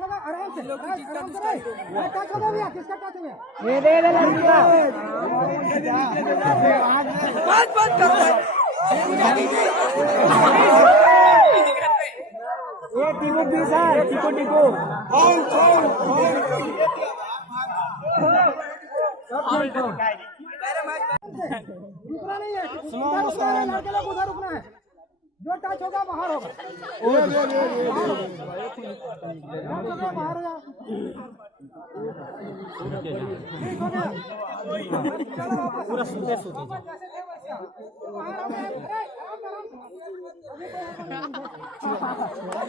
आराम से टच होगा भैया, किसका टच हो गया? ये दे दे लड़का बंद कर ये टिको दिशा टिको टिको रुकना नहीं है, लड़के लोग उधर रुकना है, जो टच होगा बाहर होगा, बाहर हो जाओ। ठीक हो गया, पूरा सूते सूते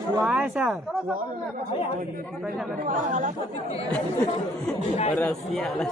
हुआ है सर रस्सी वाला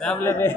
सब लगे